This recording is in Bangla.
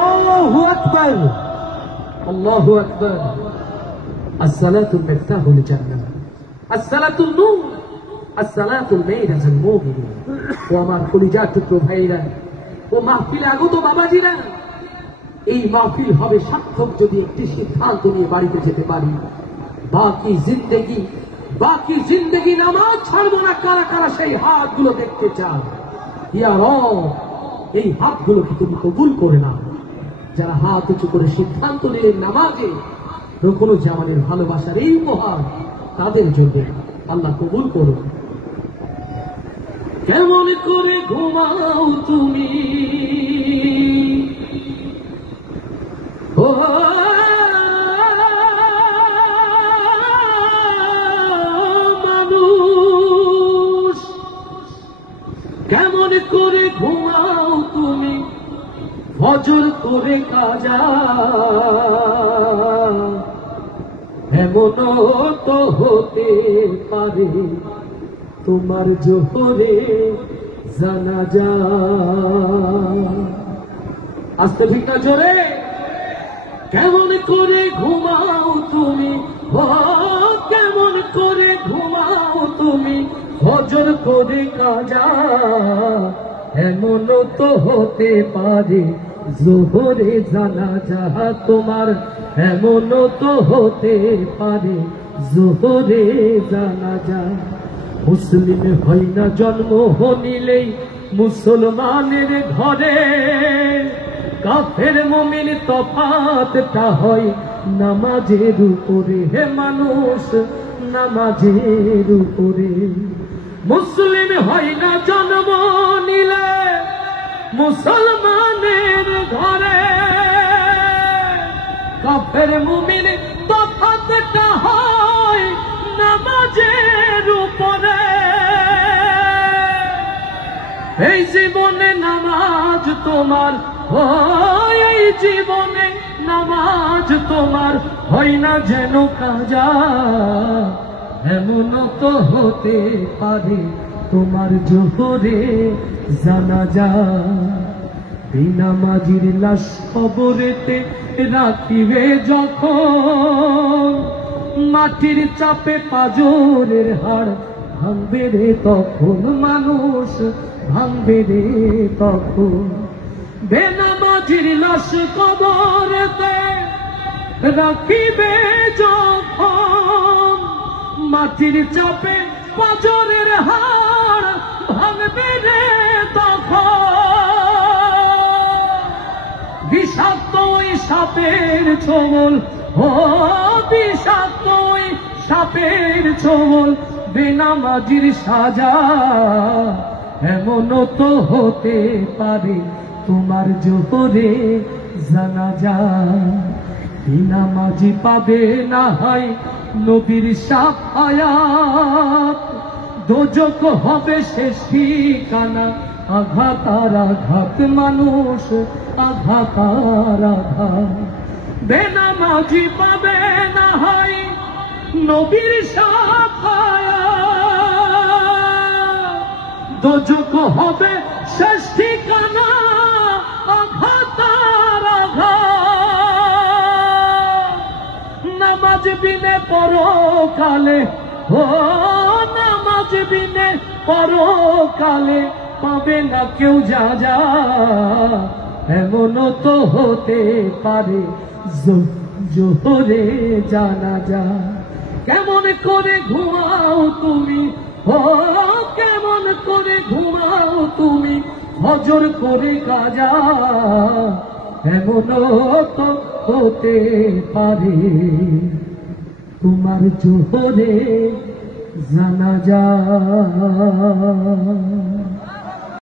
আল্লাহু আকবার, আল্লাহু আকবার। আসসালাতু মিফতাহুল জান্নাহ, আসসালাতু নূর, আসসালাতু মাইরাজুল মুমিনিন। ও আমার কলিজার টুকরো ভাইরা, ও মাহফিলে আগত বাবাজিরা, এই মাহফিল হবে সার্থক যদি একটি সিদ্ধান্ত নিয়ে বাড়িতে যেতে পারি। বাকি জিন্দেগি নামাজ ছাড়বো না। কারা কারা সেই হাতগুলো দেখতে চান? ইয়া রব, এই হাতগুলোকে তুমি কবুল করে নাও। যারা হাত উঁচু করে সিদ্ধান্ত নিলেন নামাজে রুকুন জামানের ভালোবাসার এই উপহার, তাদের জন্য আল্লাহ কবুল করুন। কেমন করে ঘুমাও তুমি, ও মানুষ, কেমন করে ঘুমাও তুমি ফজর করে কাজা? এমন তো হতে পারে তোমার জোহরে জানাজা। আস্তে ঠিক না জোরে? কেমন করে ঘুমাও তুমি, ও কেমন করে ঘুমাও তুমি ফজর করে কাজা? এমন তো হতে পারে জোহরে জানাজা তোমার, এমন তো হতে পারে জোহরে জানাজা। মুসলিম হয় না জন্ম নিলেই মুসলমানের ঘরে, কাফের মুমিন তফাতটা হয় নামাজের উপরে। হে মানুষ, নামাজের উপরে। মুসলিম হয় না জন্ম নিলে মুসলমানের ঘরে, কাফের মুমিন তফাতটা হয় নামাজের উপরে। এই জীবনে নামাজ তোমার, এই জীবনে নামাজ তোমার হয় না যেন কাজা। এমন তো হতে পারে তোমার জোহরে জানাজা। বেনামাজির লাশ কবরেতে রাখিবে যখন, মাটির চাপে পাজরের হাড় ভাঙবে রে তখন, মানুষ ভাঙবে রে তখন। বেনামাজির লাশ কবরেতে রাখিবে যখন, মাটির চাপে পাজরের হাড় ভাঙবে রে তখন। বিষাক্ত ওই সাপের ছোবল, ও বিষাক্ত ওই সাপের ছোবল বেনামাজির সাজা। এমন তো হতে পারে তোমার জোহরে জানাজা। বেনামাজি পাবে না হয় নবীর শাফায়াত, দোজখ হবে শেষ ঠিকানা। আঘাত আর আঘাত মানুষ, আঘাত আর আঘাত। বেনামাজি পাবে না হয় নবীর শাফায়াত, দোজখ হবে শেষ ঠিকানা। আঘাত আর আঘাত। নামাজ বিনে পরকালে, ও নামাজ বিনে পরকালে পাবে না কেউ যা যা। এমন তো হতে পারে জোহরে জানাজা। কেমন করে ঘুমাও তুমি, ও কেমন করে ঘুমাও তুমি ফজর করে কাজা। এমন তো হতে পারে তোমার জোহরে জানাজা।